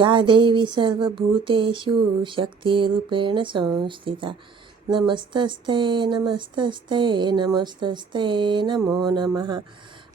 ಯಾ ದೇವೀಸೂತು ಶಕ್ತಿ ಸಂಸ್ಥಿ ನಮಸ್ತಸ್ತೈ ನಮಸ್ತಸ್ತೆ ನಮಸ್ತಸ್ತೆ ನಮೋ ನಮಃ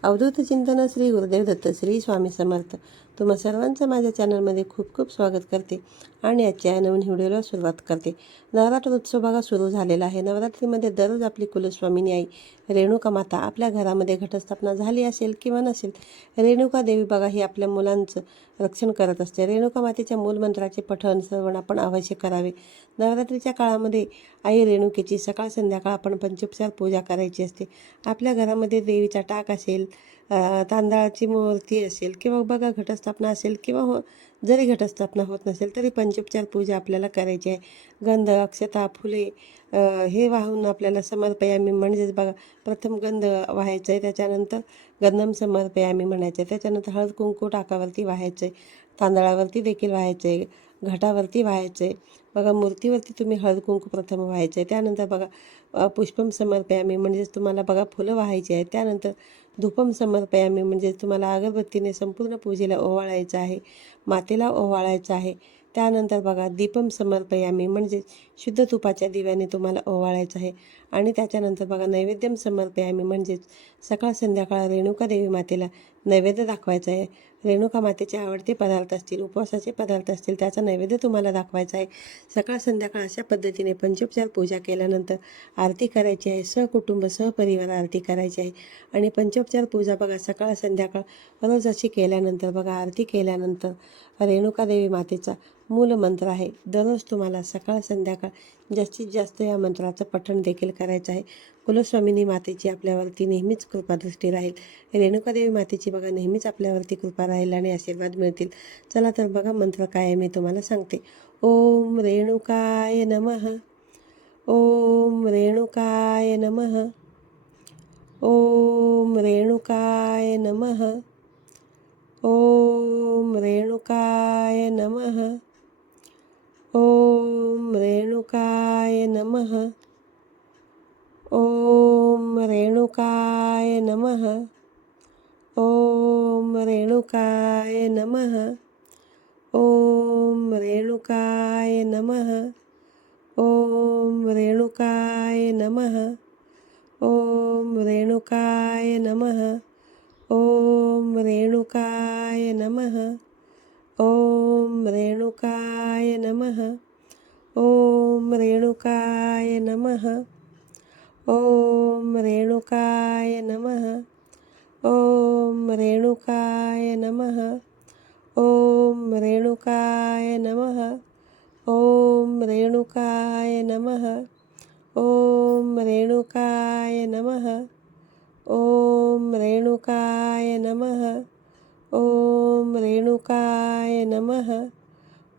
ಅವಧೂತ ಚಿಂತನ ಶ್ರೀ ದತ್ತ ಶ್ರೀ ಸ್ವಾಮಿ ಸಮರ್ಥ तुम्हा सर्वांचं माझ्या चॅनलमध्ये खूप खूप स्वागत करते आणि आजच्या या नवीन व्हिडिओला सुरुवात करते नवरात्र उत्सव बघा सुरू झालेला आहे नवरात्रीमध्ये दररोज आपली कुलस्वामिनी आई रेणुका माता आपल्या घरामध्ये घटस्थापना झाली असेल किंवा नसेल रेणुका देवी बघा ही आपल्या मुलांचं रक्षण करत असते रेणुका मातेच्या मूलमंत्राचे पठण श्रवण आपण अवश्य करावे नवरात्रीच्या काळामध्ये आई रेणुकेची सकाळ संध्याकाळ आपण पंचोपचार पूजा करायची असते आपल्या घरामध्ये देवीचा टाक असेल तांदळाची मूर्ती असेल किंवा बघा घटस्थापना असेल किंवा हो जरी घटस्थापना होत नसेल तरी पंचोपचार पूजा आपल्याला करायची आहे गंध अक्षता फुले हे वाहून आपल्याला समर्पयामी म्हणजेच बघा प्रथम गंध व्हायचं आहे त्याच्यानंतर गंधम समर्पयामी म्हणायचं आहे त्याच्यानंतर हळद कुंकू टाकावरती व्हायचं आहे तांदळावरती देखील व्हायचं आहे घटावरती व्हायचं आहे बघा मूर्तीवरती तुम्ही हळद कुंकू प्रथम व्हायचं आहे त्यानंतर बघा पुष्पम समर्पयामी म्हणजेच तुम्हाला बघा फुलं व्हायची आहे त्यानंतर धूपम समर्पयामी म्हणजे तुम्हाला अगरबत्तीने संपूर्ण पूजेला ओवाळायचं आहे मातेला ओवाळायचं आहे त्यानंतर बघा दीपम समर्पयामी म्हणजे शुद्ध तुपाच्या दिव्याने तुम्हाला ओवाळायचं आहे आणि त्याच्यानंतर बघा नैवेद्यम समर्पे आम्ही म्हणजेच सकाळ संध्याकाळ रेणुका देवी मातेला नैवेद्य दाखवायचा आहे रेणुका मातेचे आवडते पदार्थ असतील उपवासाचे पदार्थ असतील त्याचा नैवेद्य तुम्हाला दाखवायचा आहे सकाळ संध्याकाळ अशा पद्धतीने पंचोपचार पूजा केल्यानंतर आरती करायची आहे सहकुटुंब सहपरिवार आरती करायची आहे आणि पंचोपचार पूजा बघा सकाळ संध्याकाळ रोज अशी केल्यानंतर बघा आरती केल्यानंतर रेणुका देवी मातेचा मूल मंत्र आहे दररोज तुम्हाला सकाळ संध्याकाळ जास्तीत जास्त या मंत्राचं पठण देखील करायचं आहे कुलस्वामिनी मातेची आपल्यावरती नेहमीच कृपादृष्टी राहील रेणुकादेवी मातेची बघा नेहमीच आपल्यावरती कृपा राहील आणि आशीर्वाद मिळतील चला तर बघा मंत्र काय आहे मी तुम्हाला सांगते ओम रेणुकाय नम ओम रेणुकाय नम ओम रेणुकाय नम ओम रेणुकाय नमः ॐ रेणुकाय नमः ॐ रेणुकाय नमः ॐ रेणुकाय नमः ॐ रेणुकाय नमः ॐ रेणुकाय नमः ॐ रेणुकाय नमः ॐ रेणुकाय नमः ॐ रेणुकाय नम ओं रेणुकाय नम ओ रेणुकाय नम रेणुकाय नम ओ रेणुकाय नम रेणुकाय नम ओ रेणुकाय नम ओ रेणुकाय नम रेणुकाय नम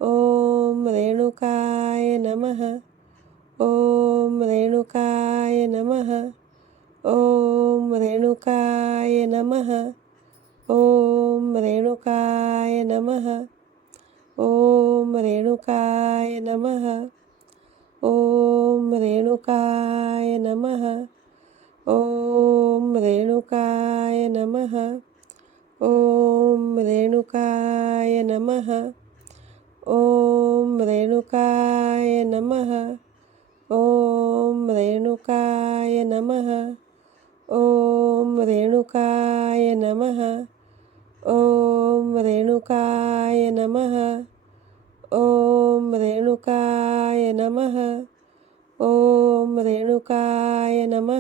ॐ रेणुकाय नमः ॐ रेणुकाय नमः ॐ रेणुकाय नमः ॐ रेणुकाय नमः ॐ रेणुकाय नमः ॐ रेणुकाय नमः ॐ रेणुकाय नमः ॐ रेणुकाय नमः ఓం రేణుకాయ నమ ఓం రేణుకాయ నమ ఓం రేణుకాయ నమ ఓం రేణుకాయ నమ ఓం రేణుకాయ నమ ఓం రేణుకాయ నమ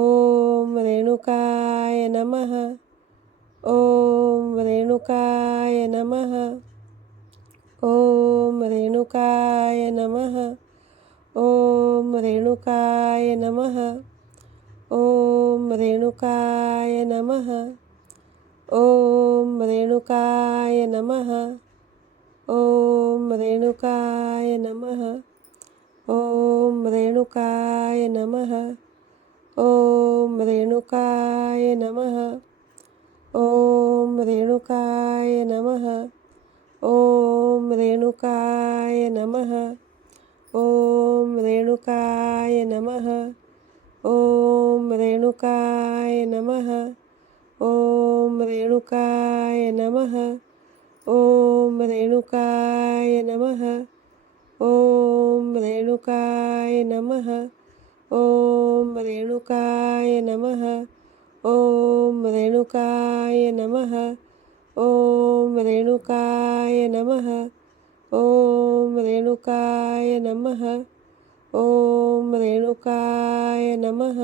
ఓం రేణుకాయ నమ ఓం రేణుకాయ నమ रेणुकाय नमः ॐ रेणुकाय नमः ॐ रेणुकाय नमः ॐ रेणुकाय नमः ॐ रेणुकाय नमः ॐ रेणुकाय नमः ॐ रेणुकाय नमः ॐ रेणुकाय नमः ॐ रेणुकाय नमः ॐ रेणुकाय नमः ॐ रेणुकाय नमः ॐ रेणुकाय नमः नम रेणुकाय नमः ॐ रेणुकाय नमः नम रेणुकाय नमः ॐ रेणुकाय नमः रेणुकाय नमः नम रेणुकाय नमः ॐ रेणुकाय नमः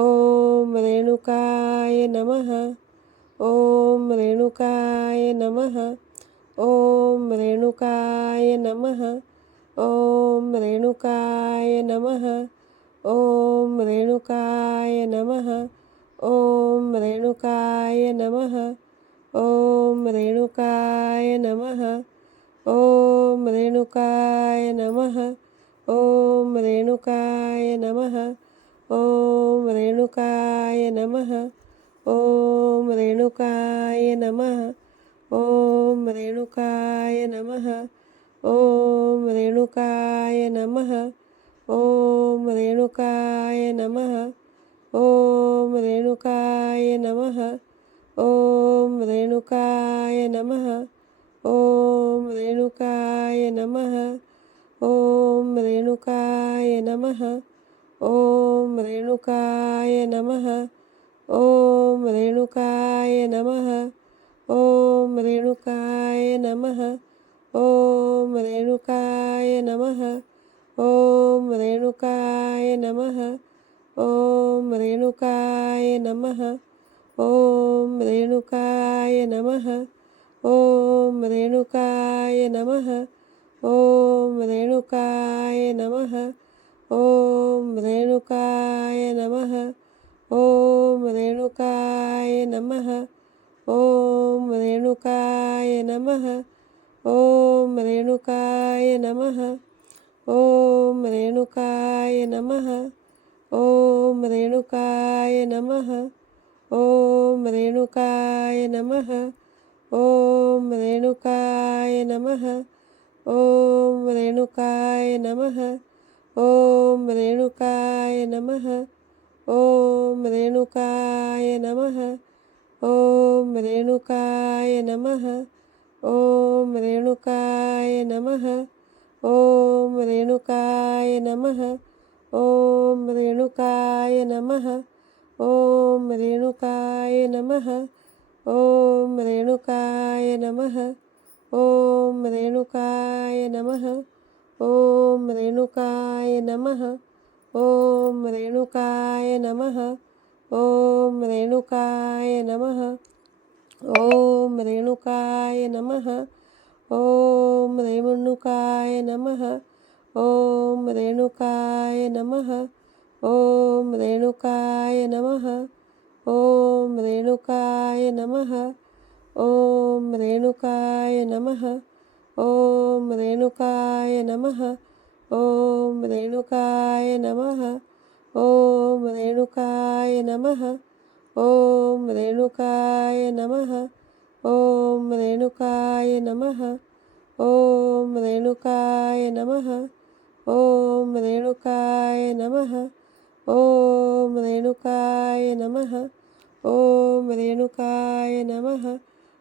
ॐ रेणुकाय नमः नम रेणुकाय नमः ॐ रेणुकाय नमः ॐ रेणुकाय नमः नम रेणुकाय नमः ॐ रेणुकाय नमः ॐ रेणुकाय नमः नम रेणुकाय नमः ॐ रेणुकाय नमः नम रेणुकाय नमः ॐ रेणुकाय नमः ॐ रेणुकाय नमः ॐ रेणुकाय नमः ॐ रेणुकाय नमः रेणुकाय नमः रेणुकाय नमः ॐ रेणुकाय नमः नम रेणुकाय नमः ॐ रेणुकाय नमः ॐ रेणुकाय नमः नम रेणुकाय नमः ॐ रेणुकाय नमः ॐ रेणुकाय नमः ॐ रेणुकाय नमः ॐ रेणुकाय नमः नम रेणुकाय नमः ॐ रेणुकाय नमः ॐ रेणुकाय नमः नम रेणुकाय नमः ॐ रेणुकाय नमः नम रेणुकाय नमः ॐ रेणुकाय नमः नम रेणुकाय नमः ॐ रेणुकाय नमः ॐ रेणुकाय नमः ॐ रेणुकाय नमः ॐ रेणुकाय नमः ॐ रेणुकाय नमः ॐ रेणुकाय नमः ॐ रेणुकाय नमः ॐ रेणुकाय नमः ॐ रेणुकाय नमः ॐ रेणुकाय नमः नम रेणुकाय नमः ॐ रेणुकाय नमः नम रेणुकाय नमः ॐ रेणुकाय नमः ॐ रेणुकाय नमः ॐ रेणुकाय नमः नम रेणुकाय नमः ॐ रेणुकाय नमः रेणुकाय नमः नम रेणुकाय नमः ॐ रेणुकाय नमः ॐ रेणुकाय नमः नम रेणुकाय नमः ॐ रेणुकाय नमः ॐ रेणुकाय नमः ॐ रेणुकाय नमः ॐ रेणुकाय नमः ॐ रेणुकाय नमः Om Renukaya Namaha. Om Renukaya Namaha.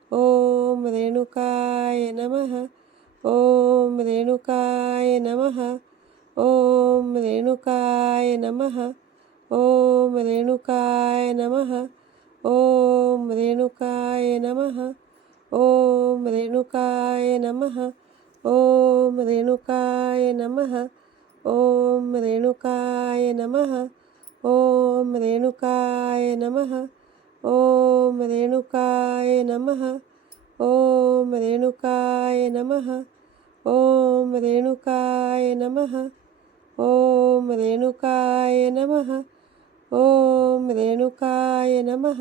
Om Renukaya Namaha. Om Renukaya Namaha. Om Renukaya Namaha. Om Renukaya Namaha. Om Renukaya Namaha. Om Renukaya Namaha. Om Renukaya Namaha. Om Renukaya Namaha. ॐ रेणुकाय नमः नम रेणुकाय नमः ॐ रेणुकाय नमः नम रेणुकाय नमः ॐ रेणुकाय नमः नम रेणुकाय नमः ॐ रेणुकाय नमः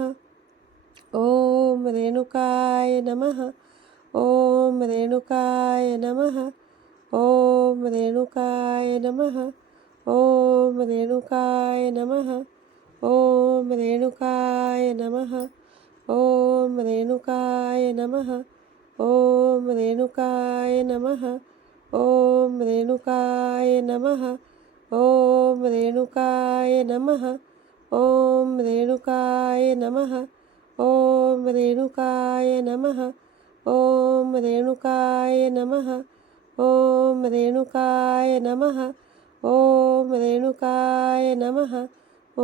ॐ रेणुकाय नमः ॐ रेणुकाय नमः ॐ रेणुकाय नमः ॐ रेणुकाय नमः ॐ रेणुकाय नमः नम रेणुकाय नमः ॐ रेणुकाय नमः ॐ रेणुकाय नमः ॐ रेणुकाय नमः ॐ रेणुकाय नमः ॐ रेणुकाय नमः ॐ रेणुकाय नमः ॐ रेणुकाय नमः नम रेणुकाय नमः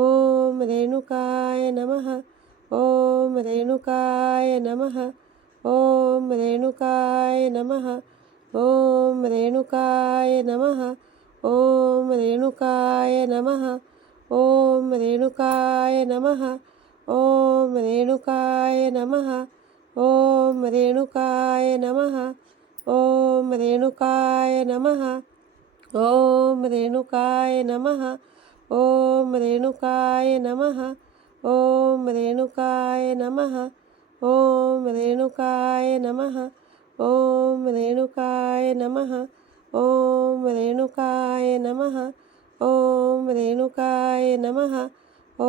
ॐ रेणुकाय नमः नम रेणुकाय नमः ॐ रेणुकाय नमः ॐ रेणुकाय नमः ॐ रेणुकाय नमः ॐ रेणुकाय नमः ॐ रेणुकाय नमः ॐ रेणुकाय नमः ॐ रेणुकाय नमः ॐ रेणुकाय नमः ॐ रेणुकाय नमः ॐ रेणुकाय नमः ॐ रेणुकाय नमः ॐ रेणुकाय नमः ॐ रेणुकाय नमः ॐ रेणुकाय नमः ॐ रेणुकाय नमः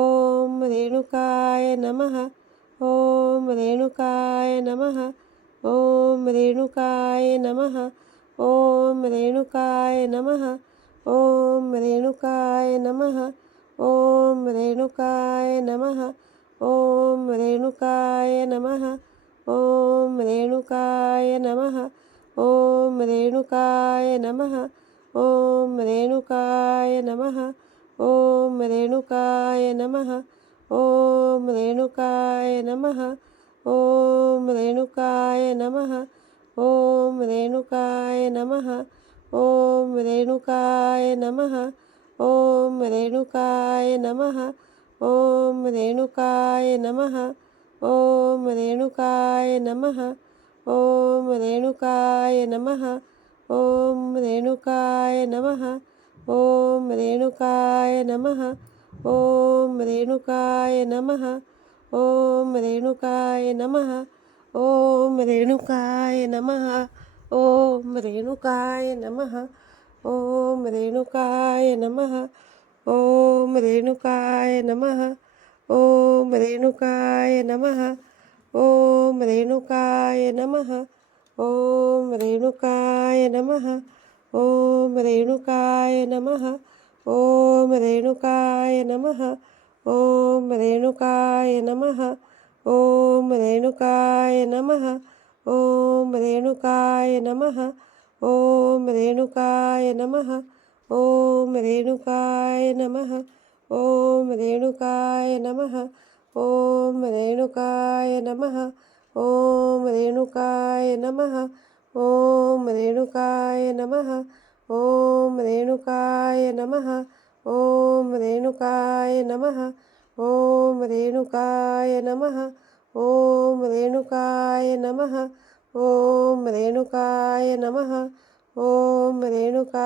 ॐ रेणुकाय नमः ॐ रेणुकाय नमः रेणुकाय नमः नम रेणुकाय नमः ॐ रेणुकाय नमः ॐ रेणुकाय नमः नम रेणुकाय नमः ॐ रेणुकाय नमः ॐ रेणुकाय नमः ॐ रेणुकाय नमः ॐ रेणुकाय नमः ॐ रेणुकाय नमः रेणुकाय नमः ॐ रेणुकाय नमः ॐ रेणुकाय नमः नम रेणुकाय नमः ॐ रेणुकाय नमः नम रेणुकाय नमः ॐ रेणुकाय नमः ॐ रेणुकाय नमः ॐ रेणुकाय नमः ॐ रेणुकाय नमः रेणुकाय नम रेणुकाय नम रेणुकाय नम ओम रेणुकाय नम रेणुकाय नम ओम रेणुकाय नम रेणुकाय नम रेणुकाय नम ओम रेणुकाय नम रेणुकाय नम रेणुकाय नमः ॐ रेणुकाय नमः नम रेणुकाय नमः ॐ रेणुकाय नमः ॐ रेणुकाय नमः ॐ रेणुकाय नमः रेणुकाय नमः नम रेणुकाय नमः ॐ रेणुकाय नमः रेणुकाय नमः ఓం రేణుకాయ నమ ఓం రేణుకాయ నమ ఓం రేణుకాయ నమ ఓం రేణుకాయ నమ ఓం రేణుకాయ